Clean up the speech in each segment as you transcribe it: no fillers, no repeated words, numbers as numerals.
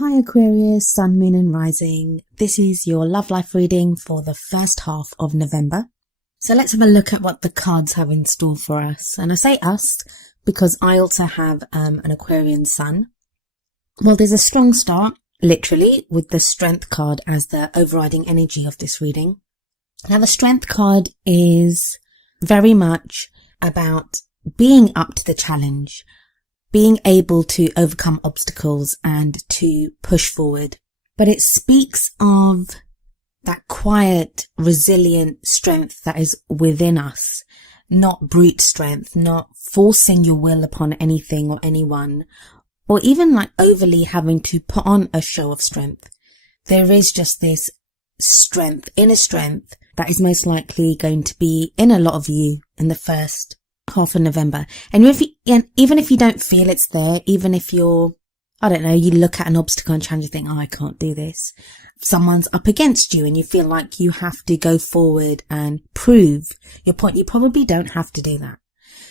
Hi Aquarius, Sun, Moon and Rising. This is your love life reading for the first half of November. So let's have a look at what the cards have in store for us. And I say us because I also have an Aquarian sun. Well, there's a strong start, literally, with the Strength card as the overriding energy of this reading. Now the Strength card is very much about being up to the challenge, being able to overcome obstacles and to push forward. But it speaks of that quiet, resilient strength that is within us, not brute strength, not forcing your will upon anything or anyone, or even like overly having to put on a show of strength. There is just this strength, inner strength, that is most likely going to be in a lot of you in the first half of November. And even if you don't feel it's there, even if you're, I don't know, you look at an obstacle and challenge and think, oh, I can't do this. Someone's up against you and you feel like you have to go forward and prove your point. You probably don't have to do that.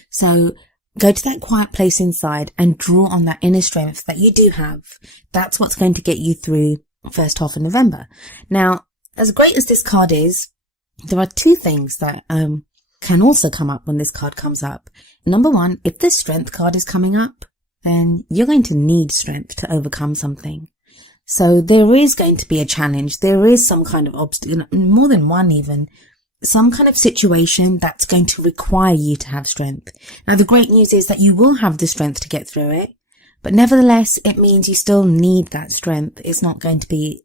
So go to that quiet place inside and draw on that inner strength that you do have. That's what's going to get you through the first half of November. Now, as great as this card is, there are two things that can also come up when this card comes up. Number one, if this Strength card is coming up, then you're going to need strength to overcome something. So there is going to be a challenge. There is some kind of obstacle, more than one even, some kind of situation that's going to require you to have strength. Now the great news is that you will have the strength to get through it, but nevertheless, it means you still need that strength. It's not going to be,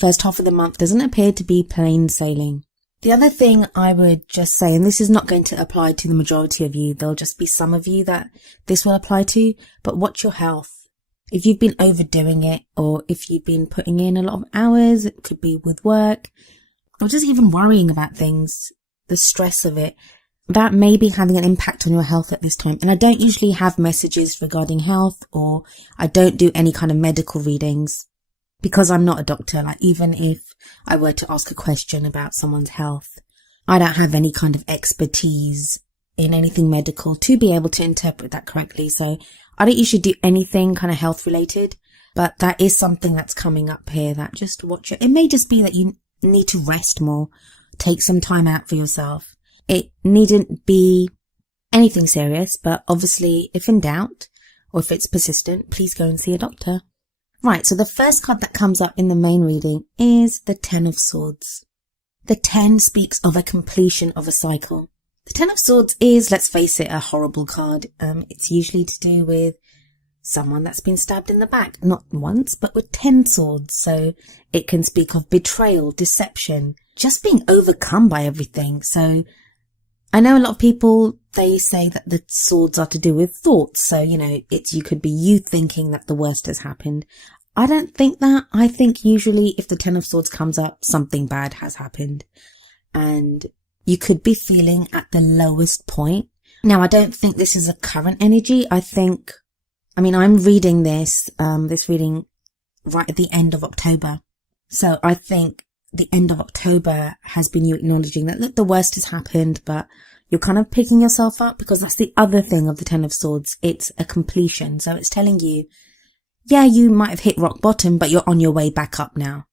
first half of the month doesn't appear to be plain sailing. The other thing I would just say, and this is not going to apply to the majority of you, there'll just be some of you that this will apply to, but watch your health. If you've been overdoing it, or if you've been putting in a lot of hours, it could be with work, or just even worrying about things, the stress of it, that may be having an impact on your health at this time. And I don't usually have messages regarding health, or I don't do any kind of medical readings, because I'm not a doctor. Like, even if I were to ask a question about someone's health, I don't have any kind of expertise in anything medical to be able to interpret that correctly. So I don't usually do anything kind of health related, but that is something that's coming up here that just watch it. It may just be that you need to rest more, take some time out for yourself. It needn't be anything serious, but obviously if in doubt or if it's persistent, please go and see a doctor. Right, so the first card that comes up in the main reading is the Ten of Swords. The 10 speaks of a completion of a cycle. The Ten of Swords is, let's face it, a horrible card. It's usually to do with someone that's been stabbed in the back, not once, but with 10 swords. So it can speak of betrayal, deception, just being overcome by everything. So I know a lot of people, they say that the swords are to do with thoughts. So, you could be you thinking that the worst has happened. I don't think that. I think usually if the Ten of Swords comes up, something bad has happened. And you could be feeling at the lowest point. Now, I don't think this is a current energy. I'm reading this reading right at the end of October. So I think the end of October has been you acknowledging that, look, the worst has happened, but you're kind of picking yourself up, because that's the other thing of the Ten of Swords. It's a completion. So it's telling you, yeah, you might have hit rock bottom, but you're on your way back up now.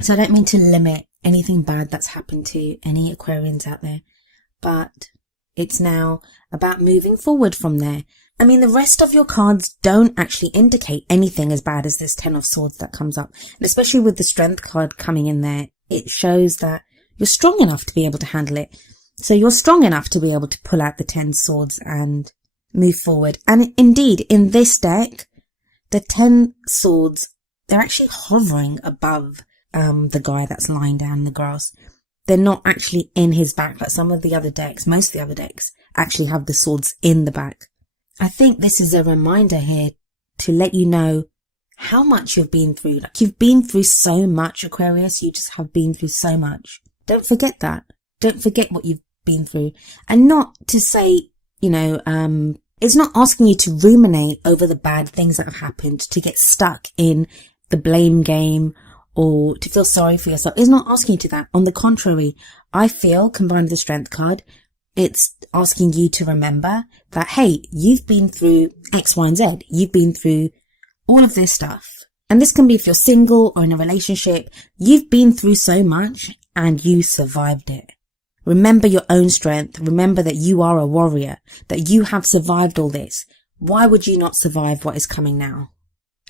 So I don't mean to limit anything bad that's happened to any Aquarians out there, but it's now about moving forward from there. The rest of your cards don't actually indicate anything as bad as this Ten of Swords that comes up. And especially with the Strength card coming in there, it shows that you're strong enough to be able to handle it. So you're strong enough to be able to pull out the 10 swords and move forward. And indeed, in this deck, the 10 swords, they're actually hovering above the guy that's lying down in the grass. They're not actually in his back, like some of the other decks. Most of the other decks actually have the swords in the back. I think this is a reminder here to let you know how much you've been through. Like, you've been through so much, Aquarius. You just have been through so much. Don't forget that. Don't forget what you've been through. And not to say, it's not asking you to ruminate over the bad things that have happened, to get stuck in the blame game or to feel sorry for yourself. It's not asking you to that. On the contrary, I feel, combined with the Strength card, it's asking you to remember that, hey, you've been through X, Y, and Z. You've been through all of this stuff. And this can be if you're single or in a relationship. You've been through so much and you survived it. Remember your own strength. Remember that you are a warrior, that you have survived all this. Why would you not survive what is coming now?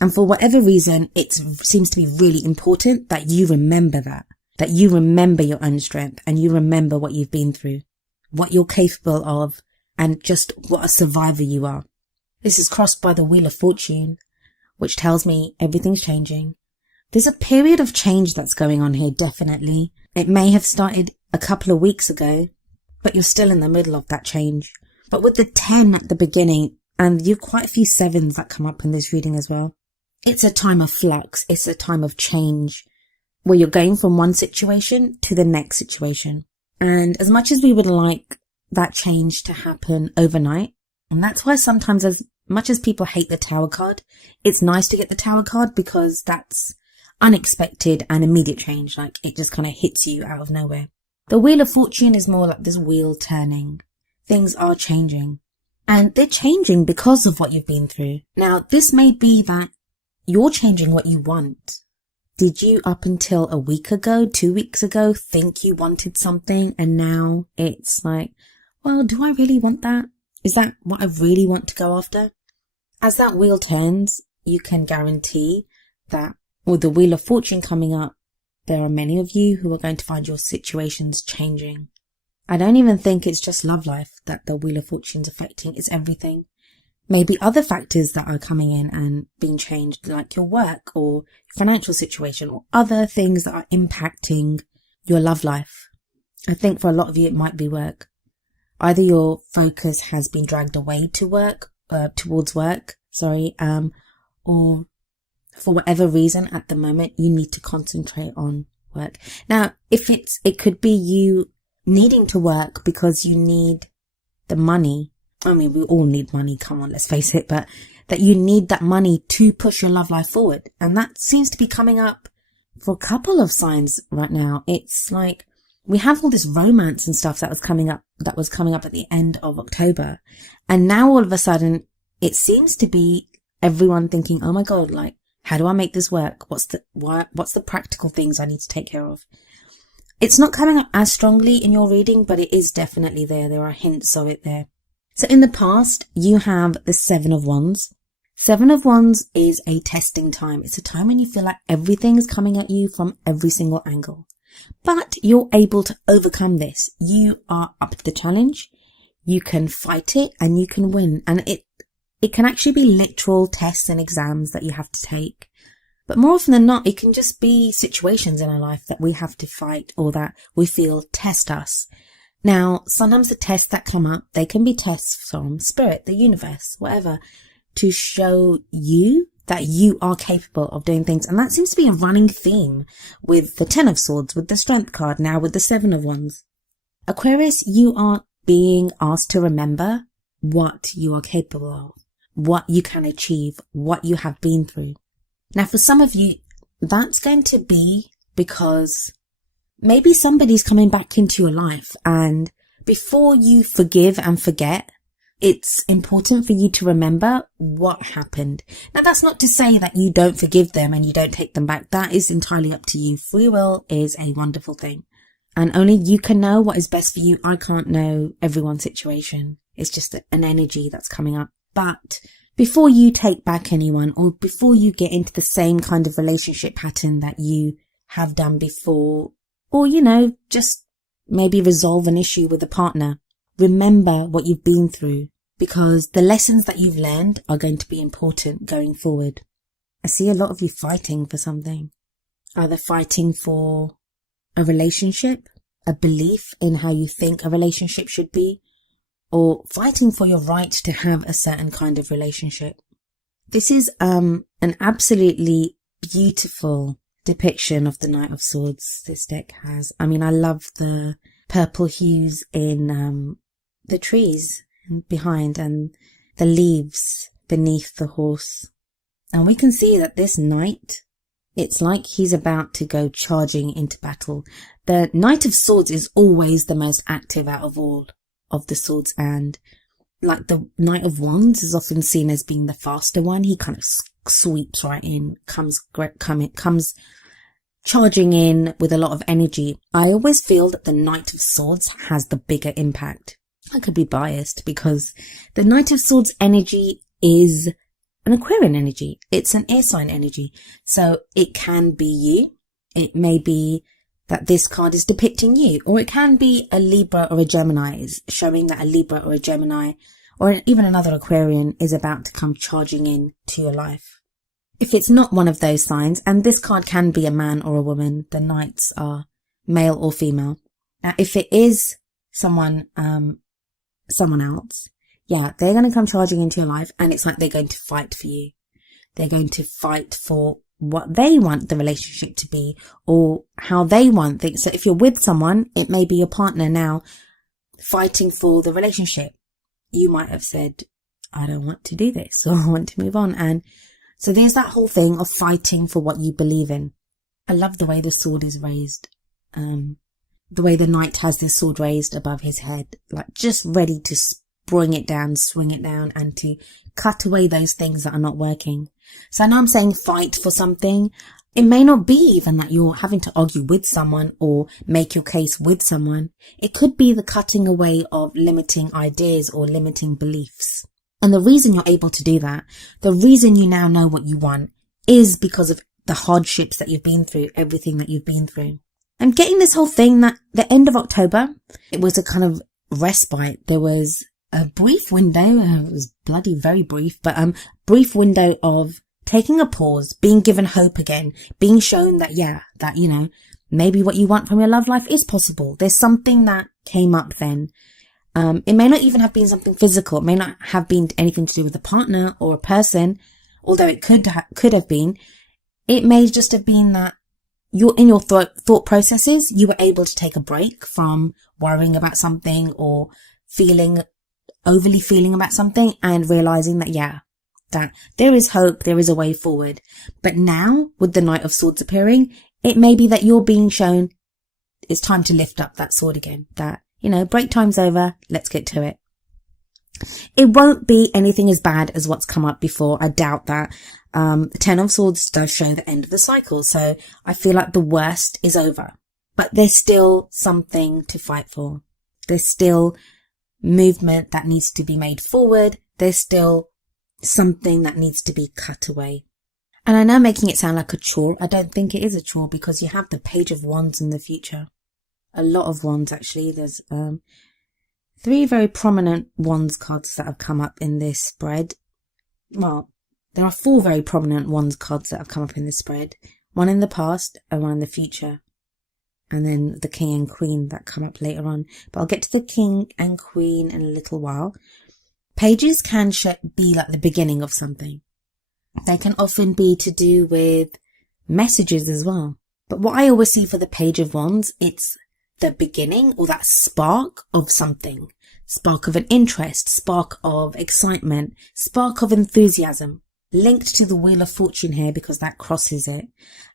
And for whatever reason, it seems to be really important that you remember that you remember your own strength and you remember what you've been through, what you're capable of, and just what a survivor you are. This is crossed by the Wheel of Fortune, which tells me everything's changing. There's a period of change that's going on here, definitely. It may have started a couple of weeks ago, but you're still in the middle of that change. But with the 10 at the beginning, and you've quite a few 7s that come up in this reading as well, it's a time of flux. It's a time of change where you're going from one situation to the next situation. And as much as we would like that change to happen overnight, and that's why sometimes, as much as people hate the Tower card, it's nice to get the Tower card because that's unexpected and immediate change. Like, it just kind of hits you out of nowhere. The Wheel of Fortune is more like this wheel turning. Things are changing. And they're changing because of what you've been through. Now, this may be that you're changing what you want. Did you, up until a week ago, 2 weeks ago, think you wanted something, and now it's like, well, do I really want that? Is that what I really want to go after? As that wheel turns, you can guarantee that with the Wheel of Fortune coming up, there are many of you who are going to find your situations changing. I don't even think it's just love life that the Wheel of Fortune's affecting. It's everything. Maybe other factors that are coming in and being changed, like your work or your financial situation or other things that are impacting your love life. I think for a lot of you, it might be work. Either your focus has been dragged away to work, towards work, or for whatever reason at the moment, you need to concentrate on work. Now, it could be you needing to work because you need the money. I mean, we all need money, come on, let's face it, but that you need that money to push your love life forward. And that seems to be coming up for a couple of signs right now. It's like we have all this romance and stuff that was coming up at the end of October. And now all of a sudden it seems to be everyone thinking, oh my God, like, how do I make this work? What's the practical things I need to take care of? It's not coming up as strongly in your reading, but it is definitely there. There are hints of it there. So in the past, you have the 7 of Wands. 7 of Wands is a testing time. It's a time when you feel like everything is coming at you from every single angle. But you're able to overcome this. You are up to the challenge. You can fight it and you can win. And it can actually be literal tests and exams that you have to take. But more often than not, it can just be situations in our life that we have to fight or that we feel test us. Now, sometimes the tests that come up, they can be tests from spirit, the universe, whatever, to show you that you are capable of doing things. And that seems to be a running theme with the 10 of Swords, with the Strength card, now with the 7 of Wands. Aquarius, you are being asked to remember what you are capable of, what you can achieve, what you have been through. Now, for some of you, that's going to be because maybe somebody's coming back into your life, and before you forgive and forget, it's important for you to remember what happened. Now, that's not to say that you don't forgive them and you don't take them back. That is entirely up to you. Free will is a wonderful thing, and only you can know what is best for you. I can't know everyone's situation. It's just an energy that's coming up. But before you take back anyone, or before you get into the same kind of relationship pattern that you have done before, or, just maybe resolve an issue with a partner, remember what you've been through, because the lessons that you've learned are going to be important going forward. I see a lot of you fighting for something. Either fighting for a relationship, a belief in how you think a relationship should be, or fighting for your right to have a certain kind of relationship. This is an absolutely beautiful depiction of the Knight of Swords this deck has. I mean, I love the purple hues in the trees behind and the leaves beneath the horse. And we can see that this knight, it's like he's about to go charging into battle. The Knight of Swords is always the most active out of all of the swords, and like the Knight of Wands is often seen as being the faster one. He kind of sweeps right in, comes charging in with a lot of energy. I always feel that the Knight of Swords has the bigger impact. I could be biased because the Knight of Swords energy is an Aquarian energy. It's an air sign energy. So it can be you. It may be that this card is depicting you, or it can be a Libra or a Gemini, is showing that a Libra or a Gemini or even another Aquarian is about to come charging in to your life. If it's not one of those signs, and this card can be a man or a woman, the Knights are male or female. Now, if it is someone else, yeah, they're going to come charging into your life, and it's like they're going to fight for you. They're going to fight for what they want the relationship to be, or how they want things. So if you're with someone, it may be your partner now fighting for the relationship. You might have said, I don't want to do this, or I want to move on. And so there's that whole thing of fighting for what you believe in. I love the way the sword is raised. The way the knight has this sword raised above his head, like just ready to swing it down, and to cut away those things that are not working. So now I'm saying fight for something. It may not be even that you're having to argue with someone or make your case with someone. It could be the cutting away of limiting ideas or limiting beliefs. And the reason you're able to do that, the reason you now know what you want, is because of the hardships that you've been through, everything that you've been through. I'm getting this whole thing that the end of October, it was a kind of respite. There was a brief window, it was bloody very brief, but brief window of taking a pause, being given hope again, being shown that, maybe what you want from your love life is possible. There's something that came up then. It may not even have been something physical. It may not have been anything to do with a partner or a person, although it could have been. It may just have been that in your thought processes, you were able to take a break from worrying about something or overly feeling about something, and realizing that, that there is hope, there is a way forward. But now, with the Knight of Swords appearing, it may be that you're being shown it's time to lift up that sword again. That, break time's over, let's get to it. It won't be anything as bad as what's come up before. I doubt that. The Ten of Swords does show the end of the cycle, so I feel like the worst is over. But there's still something to fight for. There's still movement that needs to be made forward. There's still something that needs to be cut away. And I know making it sound like a chore. I don't think it is a chore, because you have the Page of Wands in the future. A lot of wands, actually. There's 3 very prominent wands cards that have come up in this spread. Well, there are 4 very prominent wands cards that have come up in this spread. One in the past and one in the future. And then the King and Queen that come up later on. But I'll get to the King and Queen in a little while. Pages can be like the beginning of something. They can often be to do with messages as well. But what I always see for the Page of Wands, it's the beginning, or that spark of something. Spark of an interest, spark of excitement, spark of enthusiasm. Linked to the Wheel of Fortune here, because that crosses it.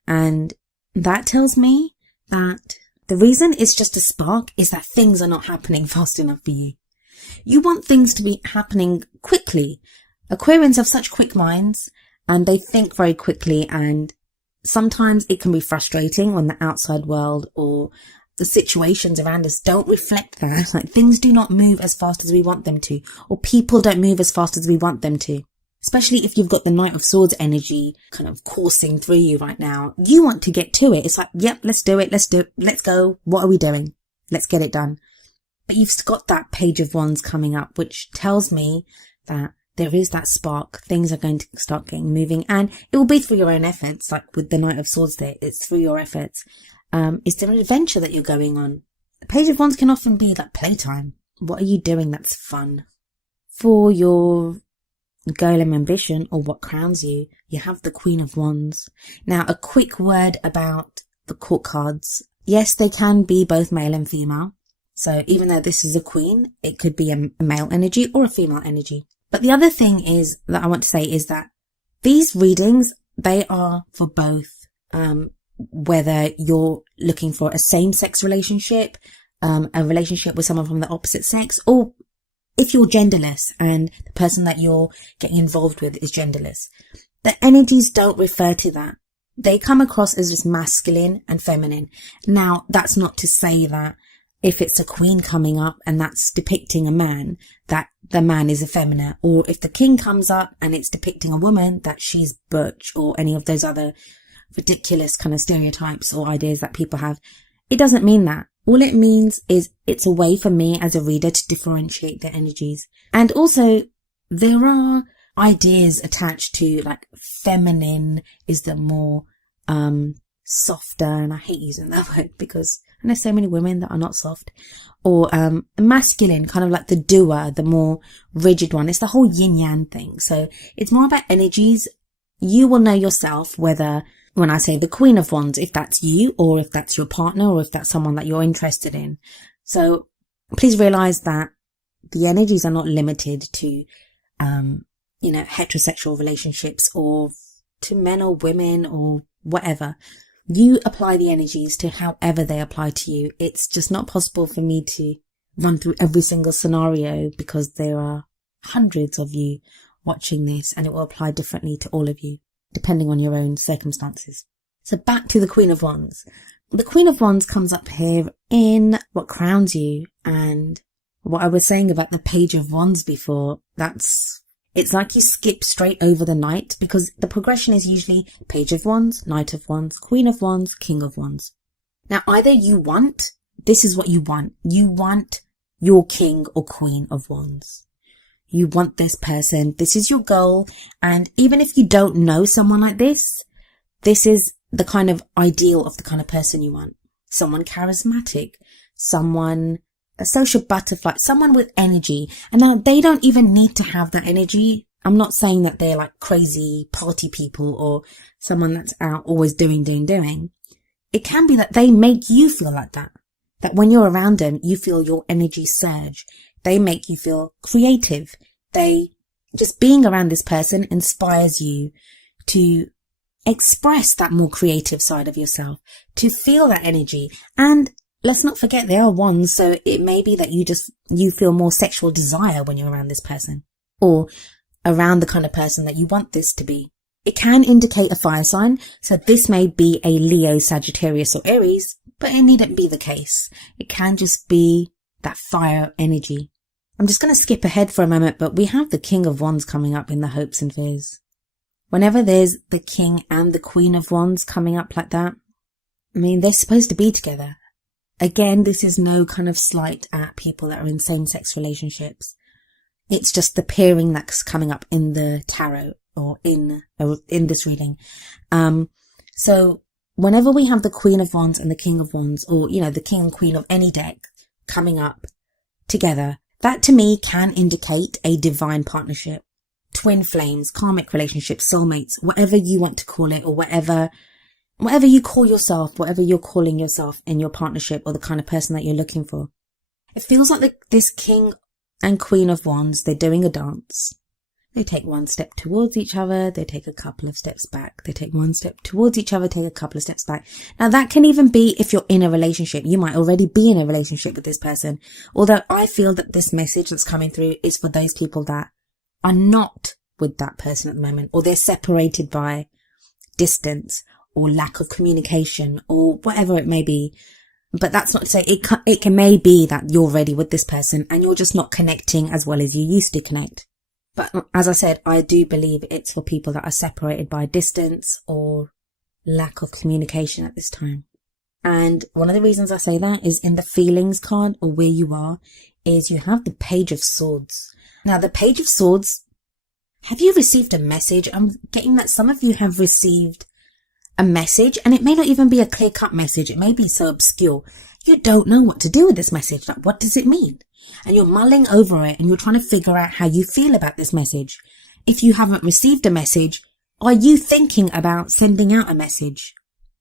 And that tells me that the reason it's just a spark is that things are not happening fast enough for you. You want things to be happening quickly. Aquarians have such quick minds, and they think very quickly, and sometimes it can be frustrating when the outside world or the situations around us don't reflect that. Like, things do not move as fast as we want them to, or people don't move as fast as we want them to. Especially if you've got the Knight of Swords energy kind of coursing through you right now. You want to get to it. It's like, yep, let's do it. Let's go. What are we doing? Let's get it done. But you've got that Page of Wands coming up, which tells me that there is that spark. Things are going to start getting moving, and it will be through your own efforts. Like with the Knight of Swords there, it's through your efforts. Is there an adventure that you're going on? The Page of Wands can often be like playtime. What are you doing that's fun? For your goal and ambition, or what crowns you, you have the Queen of Wands. Now, a quick word about the court cards. Yes, they can be both male and female. So even though this is a queen, it could be a male energy or a female energy. But the other thing is that I want to say is that these readings, they are for both. Whether you're looking for a same-sex relationship, a relationship with someone from the opposite sex, or if you're genderless and the person that you're getting involved with is genderless, the energies don't refer to that. They come across as just masculine and feminine. Now, that's not to say that if it's a queen coming up and that's depicting a man, that the man is effeminate, or if the king comes up and it's depicting a woman, that she's butch, or any of those other ridiculous kind of stereotypes or ideas that people have. It doesn't mean that. All it means is it's a way for me as a reader to differentiate the energies. And also, there are ideas attached to, like, feminine is the more softer, and I hate using that word because I know so many women that are not soft, or masculine, kind of like the doer, the more rigid one. It's the whole yin yang thing. So it's more about energies. You will know yourself whether, when I say the Queen of Wands, if that's you, or if that's your partner, or if that's someone that you're interested in. So please realize that the energies are not limited to heterosexual relationships, or to men or women or whatever. You apply the energies to however they apply to you. It's just not possible for me to run through every single scenario because there are hundreds of you watching this, and it will apply differently to all of you, depending on your own circumstances. So back to the Queen of Wands. The Queen of Wands comes up here in what crowns you, and what I was saying about the Page of Wands before, it's like you skip straight over the Knight, because the progression is usually Page of Wands, Knight of Wands, Queen of Wands, King of Wands. Now, either this is what you want. You want your King or Queen of Wands. You want this person. This is your goal. And even if you don't know someone like this, this is the kind of ideal of the kind of person you want. Someone charismatic, a social butterfly, someone with energy. And now they don't even need to have that energy. I'm not saying that they're like crazy party people or someone that's out always doing. It can be that they make you feel like that. That when you're around them, you feel your energy surge. They make you feel creative. Just being around this person inspires you to express that more creative side of yourself, to feel that energy. And let's not forget they are wands, so it may be that you feel more sexual desire when you're around this person, or around the kind of person that you want this to be. It can indicate a fire sign, so this may be a Leo, Sagittarius, or Aries, but it needn't be the case. It can just be that fire energy. I'm just going to skip ahead for a moment, but we have the King of Wands coming up in the hopes and fears. Whenever there's the King and the Queen of Wands coming up like that, I mean, they're supposed to be together. Again, this is no kind of slight at people that are in same-sex relationships. It's just the pairing that's coming up in the tarot or in this reading. So whenever we have the Queen of Wands and the King of Wands, or, the King and Queen of any deck coming up together, that to me can indicate a divine partnership, twin flames, karmic relationships, soulmates, whatever you want to call it, or whatever you call yourself, whatever you're calling yourself in your partnership, or the kind of person that you're looking for. It feels like this King and Queen of Wands, they're doing a dance. They take one step towards each other, they take a couple of steps back. They take one step towards each other, take a couple of steps back. Now that can even be if you're in a relationship. You might already be in a relationship with this person. Although I feel that this message that's coming through is for those people that are not with that person at the moment, or they're separated by distance or lack of communication or whatever it may be. But that's not to say it may be that you're ready with this person and you're just not connecting as well as you used to connect. But as I said, I do believe it's for people that are separated by distance or lack of communication at this time. And one of the reasons I say that is in the feelings card, or where you are, is you have the Page of Swords. Now, the Page of Swords, have you received a message? I'm getting that some of you have received a message, and it may not even be a clear-cut message. It may be so obscure. You don't know what to do with this message. Like, what does it mean? And you're mulling over it and you're trying to figure out how you feel about this message. If you haven't received a message, are you thinking about sending out a message?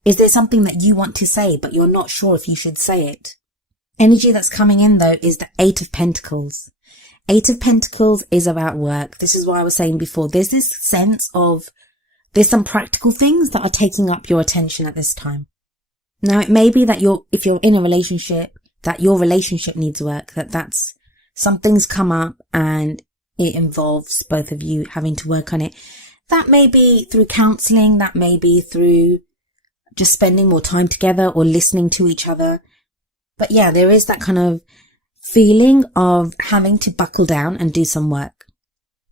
Is there something that you want to say, but you're not sure if you should say it? Energy that's coming in, though, is the Eight of Pentacles. Eight of Pentacles is about work. This is what I was saying before. There's this sense of there's some practical things that are taking up your attention at this time. Now, it may be that if you're in a relationship, that your relationship needs work, that's something's come up and it involves both of you having to work on it. That may be through counseling, that may be through just spending more time together or listening to each other. But yeah, there is that kind of feeling of having to buckle down and do some work.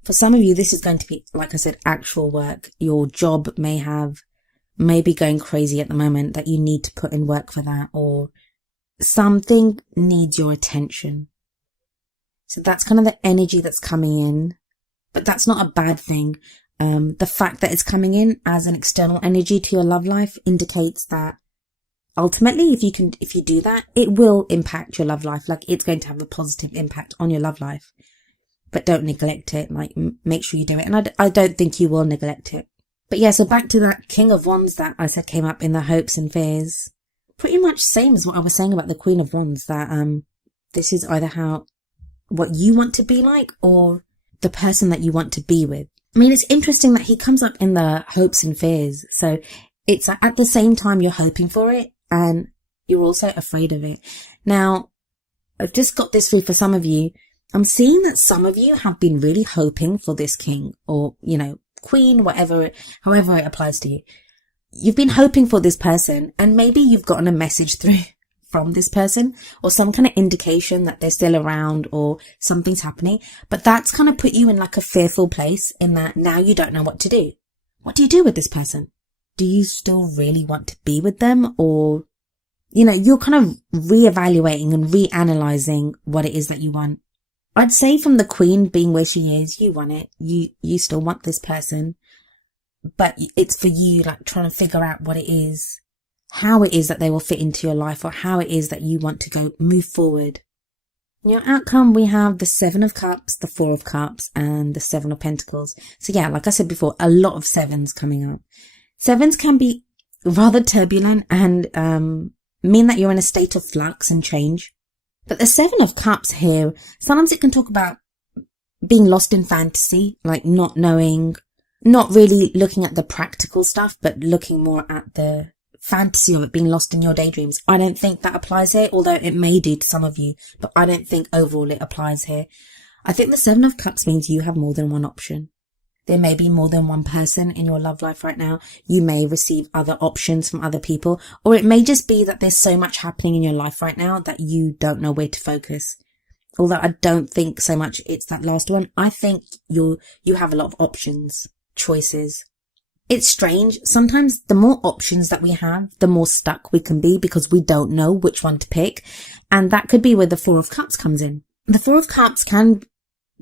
For some of you, this is going to be, like I said, actual work. Your job may be going crazy at the moment, that you need to put in work for that, or something needs your attention. So that's kind of the energy that's coming in, but that's not a bad thing. The fact that it's coming in as an external energy to your love life indicates that ultimately, if you do that, it will impact your love life. Like, it's going to have a positive impact on your love life, but don't neglect it. Like, make sure you do it. And I don't think you will neglect it. But yeah, so back to that King of Wands that I said came up in the hopes and fears. Pretty much same as what I was saying about the Queen of Wands, that this is either what you want to be like or the person that you want to be with. I mean, it's interesting that he comes up in the hopes and fears. So it's at the same time you're hoping for it and you're also afraid of it. Now, I've just got this through for some of you. I'm seeing that some of you have been really hoping for this king or, queen, however it applies to you. You've been hoping for this person, and maybe you've gotten a message through from this person or some kind of indication that they're still around or something's happening. But that's kind of put you in like a fearful place, in that now you don't know what to do. What do you do with this person? Do you still really want to be with them? Or, you're kind of reevaluating and reanalyzing what it is that you want. I'd say from the Queen being where she is, you want it. You still want this person, but it's for you, like, trying to figure out what it is, how it is that they will fit into your life, or how it is that you want to move forward. In your outcome, we have the 7 of Cups, the 4 of Cups, and the 7 of Pentacles. So yeah, like I said before, a lot of 7s coming up. 7s can be rather turbulent and mean that you're in a state of flux and change. But the 7 of Cups here, sometimes it can talk about being lost in fantasy, like not knowing, not really looking at the practical stuff, but looking more at the fantasy of it, being lost in your daydreams. I don't think that applies here, although it may do to some of you, but I don't think overall it applies here. I think the 7 of Cups means you have more than one option. There may be more than one person in your love life right now. You may receive other options from other people, or it may just be that there's so much happening in your life right now that you don't know where to focus. Although I don't think so much it's that last one. I think you have a lot of options, choices. It's strange. Sometimes the more options that we have, the more stuck we can be because we don't know which one to pick. And that could be where the 4 of Cups comes in. The 4 of Cups can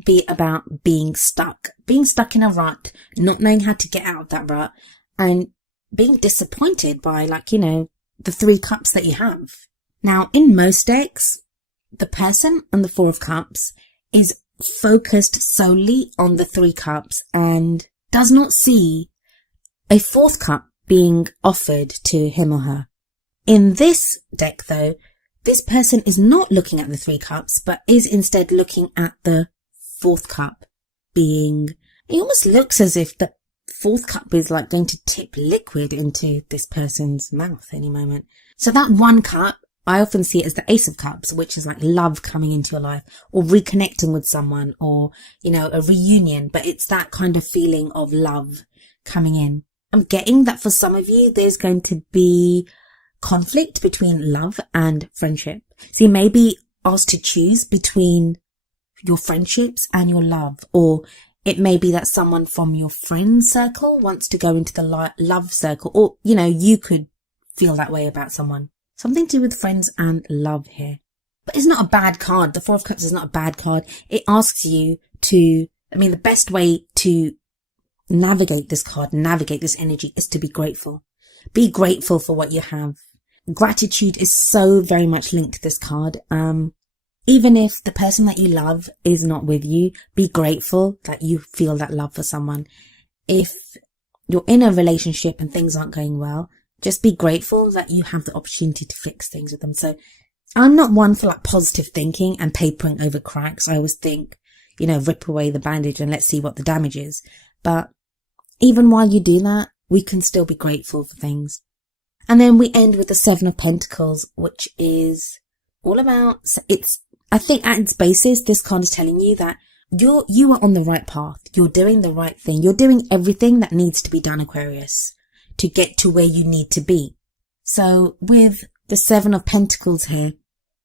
be about being stuck in a rut, not knowing how to get out of that rut, and being disappointed by, the 3 cups that you have. Now, in most decks, the person on the 4 of Cups is focused solely on the 3 cups and does not see a 4th cup being offered to him or her. In this deck, though, this person is not looking at the 3 cups, but is instead looking at the 4th cup it almost looks as if the 4th cup is like going to tip liquid into this person's mouth any moment. So that 1 cup, I often see it as the Ace of Cups, which is like love coming into your life, or reconnecting with someone, or, a reunion, but it's that kind of feeling of love coming in. I'm getting that for some of you, there's going to be conflict between love and friendship. So you may be asked to choose between your friendships and your love, or it may be that someone from your friend circle wants to go into the love circle, or, you could feel that way about someone. Something to do with friends and love here. But it's not a bad card. The 4 of Cups is not a bad card. It asks you the best way to navigate this card, navigate this energy, is to be grateful. Be grateful for what you have. Gratitude is so very much linked to this card. Even if the person that you love is not with you, be grateful that you feel that love for someone. If you're in a relationship and things aren't going well, just be grateful that you have the opportunity to fix things with them. So I'm not one for positive thinking and papering over cracks. I always think, rip away the bandage and let's see what the damage is. But even while you do that, we can still be grateful for things. And then we end with the 7 of Pentacles, which is all about, it's I think at its basis, this card is telling you that you are on the right path. You're doing the right thing. You're doing everything that needs to be done, Aquarius, to get to where you need to be. So with the Seven of Pentacles here,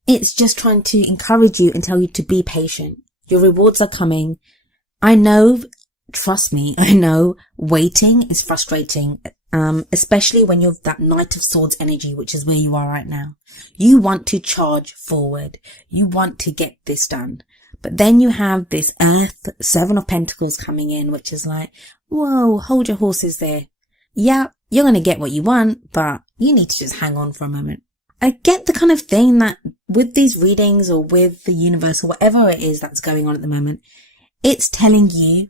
it's just trying to encourage you and tell you to be patient. Your rewards are coming. I know, trust me, I know waiting is frustrating, especially when you're that Knight of Swords energy, which is where you are right now. You want to charge forward. You want to get this done. But then you have this Earth, Seven of Pentacles coming in, which is like, whoa, hold your horses there. Yeah, you're going to get what you want, but you need to just hang on for a moment. I get the kind of thing that with these readings or with the universe or whatever it is that's going on at the moment, it's telling you,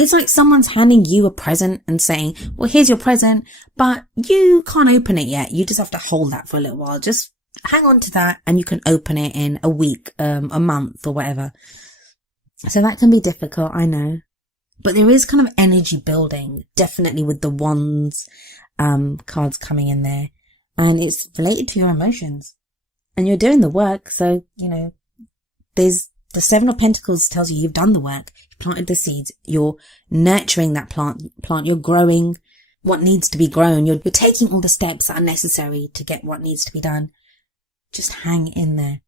it's like someone's handing you a present and saying, well, here's your present, but you can't open it yet. You just have to hold that for a little while. Just hang on to that and you can open it in a week, a month or whatever. So that can be difficult, I know. But there is kind of energy building, definitely with the Wands cards coming in there. And it's related to your emotions. And you're doing the work, so, you know, there's the Seven of Pentacles tells you you've done the work. You've planted the seeds. You're nurturing that plant. You're growing what needs to be grown. You're taking all the steps that are necessary to get what needs to be done. Just hang in there.